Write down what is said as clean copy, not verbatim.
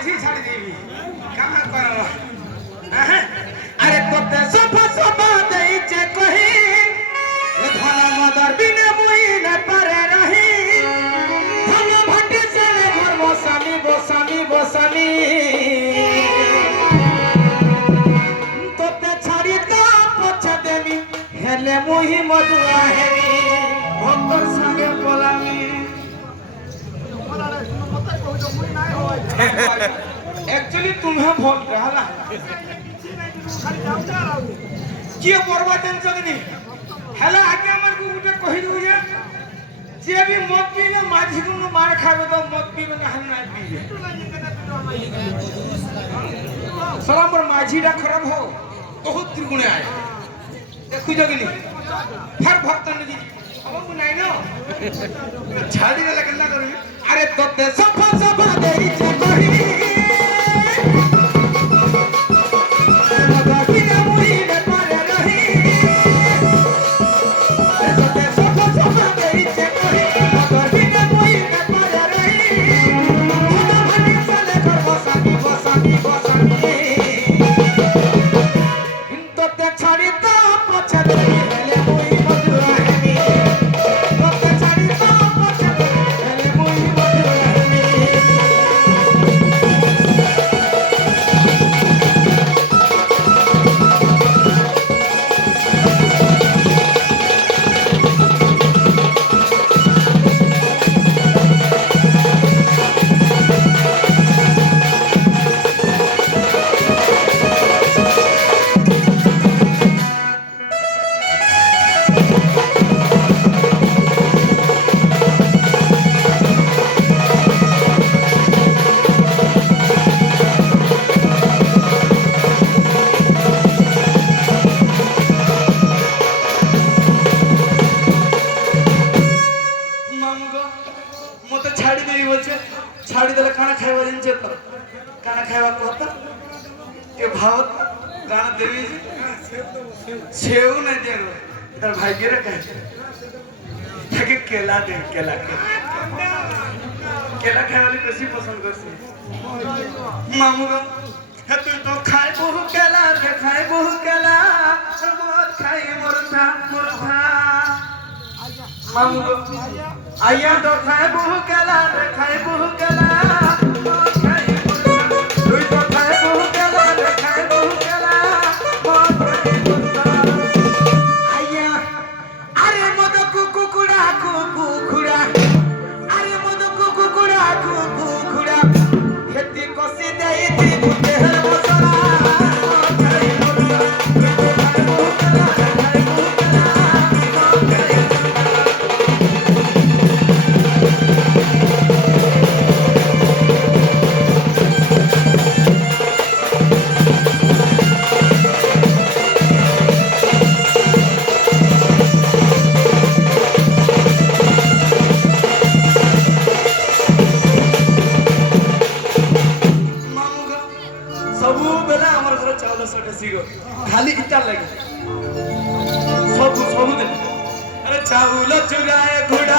माझी छाड़ी देवी कहाँ करो अरे तोते सफा सफा देइचे कही धन मदर बिने मुई न परे रही धन भटे से घर मोसामी बोसामी बोसामी तोते छाड़ी तो पोछा देमी हेले मुही मधुआ हेमी भक्तर संगे बोलामी एक्चुअली तुम्हें भोट रहा किए बरबा टेंशन नहीं हेला आगे हमर को उठे कहि दउ जे भी मत पीले माझी को मार खाबे तो मत पीबे ना हम ना पीबे सलाम पर माझी डा खराब हो बहुत त्रिगुणे आए देखु जगनी हर भक्त नदी अब को नहीं नो छाड़ी वाला केला करी अरे तोते सफा सफा देई छे कही छाड़ी देले खाना खाइबा दिन जे पर खाना खाइबा कहता के भावत गाना देवी सेव न दे इधर भाई गिरे कहे ताकि केला दे केला केला खाए वाली कैसी पसंद करसी मामू है तू तो खाए बहु केला रे खाए बहु केला मत खाई मुर्गा मुर्गा मामू आया तो खाए बहु केला रे खाए बहु केला खाए मुर्गा तू तो खाए बहु केला रे खाए बहु केला मत खाई मुर्गा आया अरे मद कुकुड़ा अरे मद कुकुड़ा खेती कोसी देई थी मुझे हर मसला खाए मुर्गा तू तो खाए बहु केला रे खाए बहु खाली इटा लगे सब दे अरे चावल चुराए घोड़ा